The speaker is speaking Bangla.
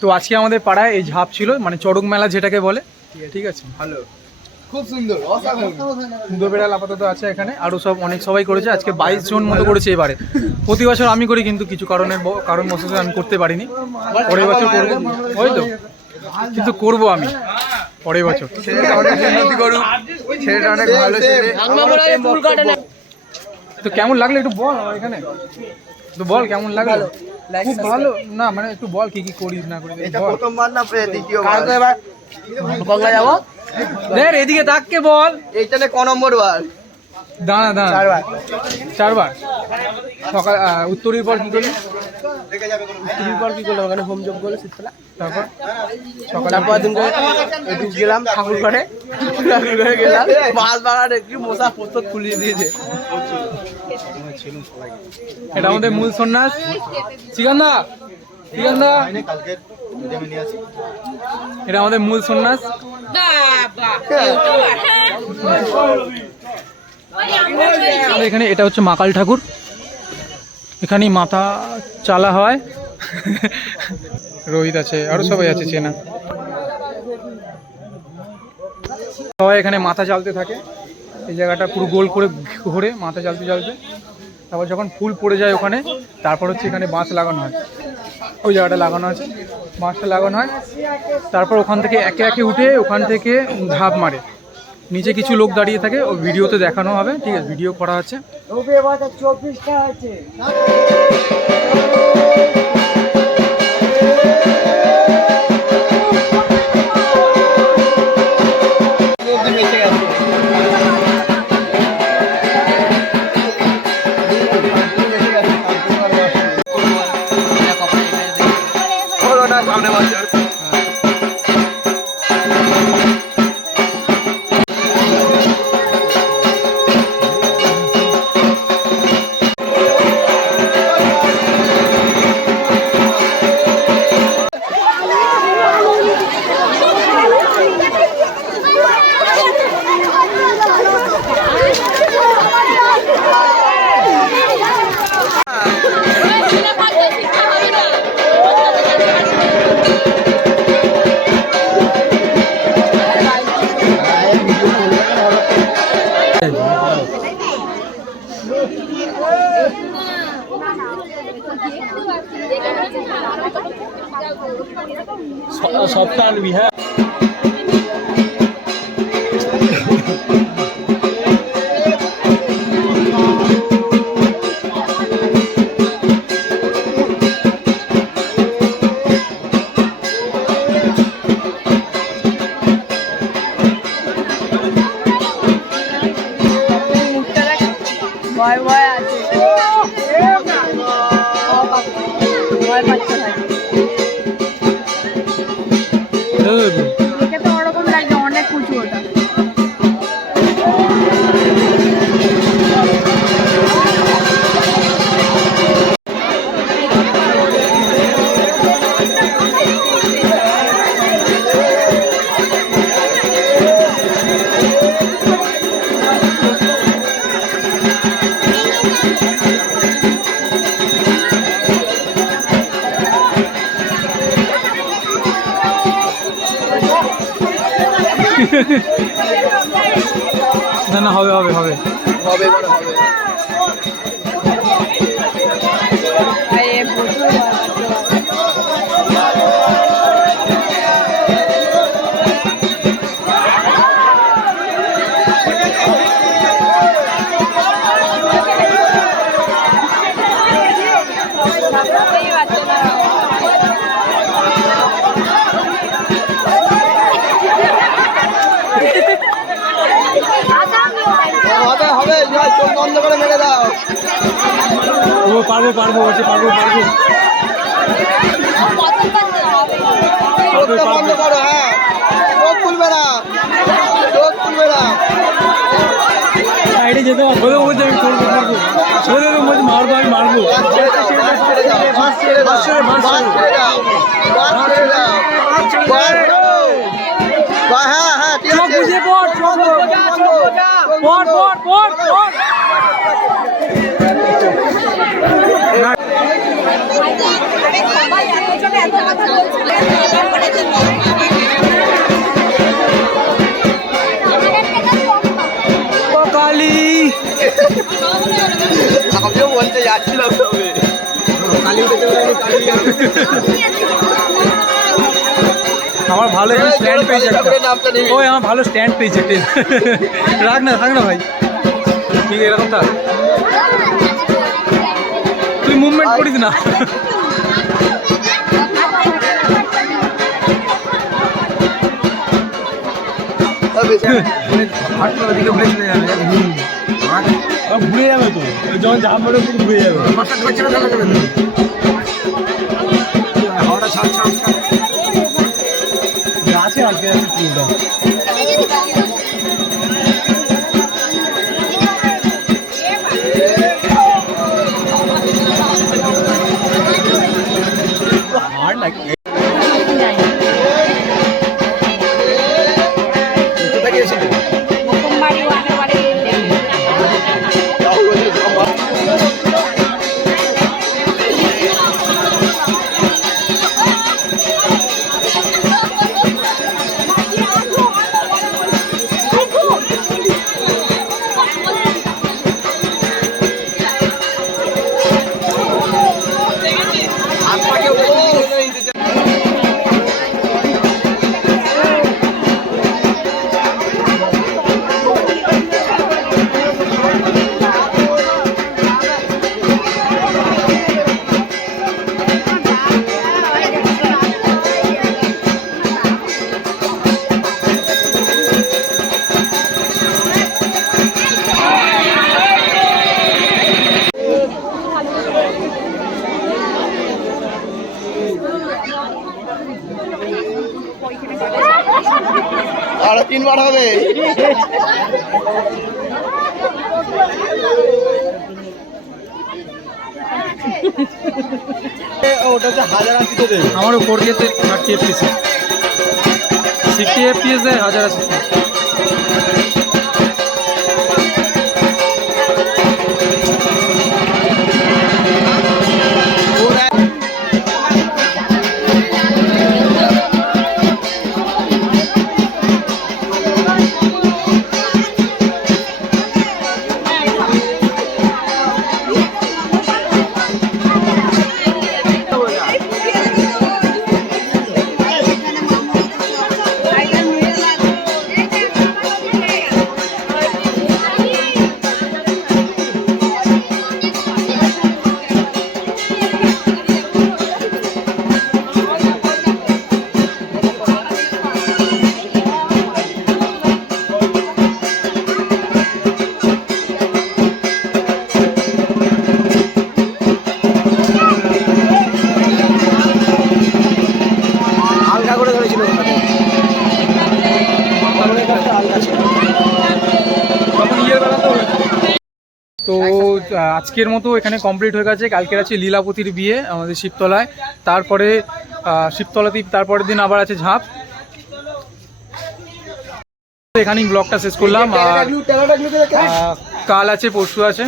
তো আজকে আমাদের পাড়ায় এই ঝাঁপ ছিল, মানে চড়ক মেলা যেটাকে বলে। ঠিক আছে, ভালো, খুব সুন্দর, সুন্দর বেড়াল আপাতত আছে এখানে, আরও সব অনেক সবাই করেছে। আজকে 22 জন মতো করেছে এবারে। প্রতি বছর আমি করি, কিন্তু কিছু কারণবশত আমি করতে পারিনি। পরের বছর করবো, ওই তো, কিন্তু করবো আমি পরের বছর। ছেলেটা অনেক উন্নতি করুক, ছেলেটা অনেক ভালো ছেলে। তো কেমন লাগলো একটু বল আমার এখানে, তো বল কেমন লাগলো? খুব ভালো না, মানে একটু বল কি কি করিস না করিস। এটা প্রথমবার না, দ্বিতীয়বার। গঙ্গা যাবো, দেখ এদিকে তাককে বল। এইটাতে ক নম্বর বার? দাঁড়া দাঁড়া, 4 বার। সকাল উত্তরের পর কি করলি? উত্তরের পর কি করলাম? ওখানে হোম জব করলো শীতলা। তারপর সকালে পর দিন করে একটু গেলাম ঠাকুর ঘরে, গেলাম মাছ বাগানে, কি মশা প্রস্তুত খুলিয়ে দিয়েছে। এটা আমাদের মূল সন্ন্যাস চিকান্দা, এটা আমাদের মূল সন্ন্যাস। এখানে এটা হচ্ছে মাকাল ঠাকুর, এখানেই মাথা চালা হয়। রোহিত আছে, আরো সবাই আছে চেনা। সবাই এখানে মাথা চালতে থাকে। এই জায়গাটা পুরো গোল করে ঘুরে মাথা চালতে চালতে, তারপর যখন ফুল পড়ে যায় ওখানে, তারপর হচ্ছে এখানে বাঁশ লাগানো হয়। ওই জায়গাটা লাগানো আছে, বাঁশটা লাগানো হয়। তারপর ওখান থেকে একে একে উঠে ওখান থেকে ঝাঁপ মারে। নিচে কিছু লোক দাঁড়িয়ে থাকে, ও ভিডিওতে দেখানো হবে। ঠিক আছে, ভিডিও করা আছে। সামনে বছর সবটা আনবি, হ্যাঁ। ভয় ভয় আছে, ভয় পাচ্ছে ভাই। দেখে তো ওরকম লাগছে, অনেক উঁচু ওটা। না না, হবে হবে হবে হবে মানে হবে। হবে হবে, চোখ বন্ধ করে মেরে দাও। ও পারবো পারবো হচ্ছে, পারবো পারবো। চোখটা বন্ধ করো, হ্যাঁ, চোখ খুলবে না, চোখ খুলবে না। সাইডে যেতে পারবো, বলছে আমি করবো করবো, বলছে বলছে মারবো, আমি মারবো। বাস ছেড়ে দাও, বাস ছেড়ে দাও, বাস ছেড়ে দাও, বাস ছেড়ে দাও, বাস ছেড়ে দাও, বাস ছাড়ো। হ্যাঁ হ্যাঁ, ঠিক আছে। বুঝে পড়, চোখ পড় পড় পড় পড়। ও কালী, আমিও বলতে যাচ্ছিলাম তবে আমার ভালো স্ট্যান্ড পেয়েছে একটা। ওই আমার ভালো স্ট্যান্ড পেয়েছে একটা। রাখ না, থাক না ভাই, ঠিক আছে এরকম থাক, তুই মুভমেন্ট করিস না। ঘুরে যাবে তো, যখন জাম মারে ঘুরে যাবে। হাওড়া ছাড় ছাড় ছাড় গাছে আটকে আছে পুরোটা। হার্ড লাগে আরো 3 বার হবে। ওটা হচ্ছে 1080 তে দেবে। আমারও 4K তে 30 FPS 60 FPS দেয় 1080। হালকা করে ধরেছিল তো আজকের মতো এখানে কমপ্লিট হয়ে গেছে। কালকের আছে লীলাপতির বিয়ে আমাদের শিবতলায়, তারপরে শিবতলাতেই তারপরের দিন আবার আছে ঝাঁপ। এখানেই ব্লগটা শেষ করলাম, আর কাল আছে পরশু আছে।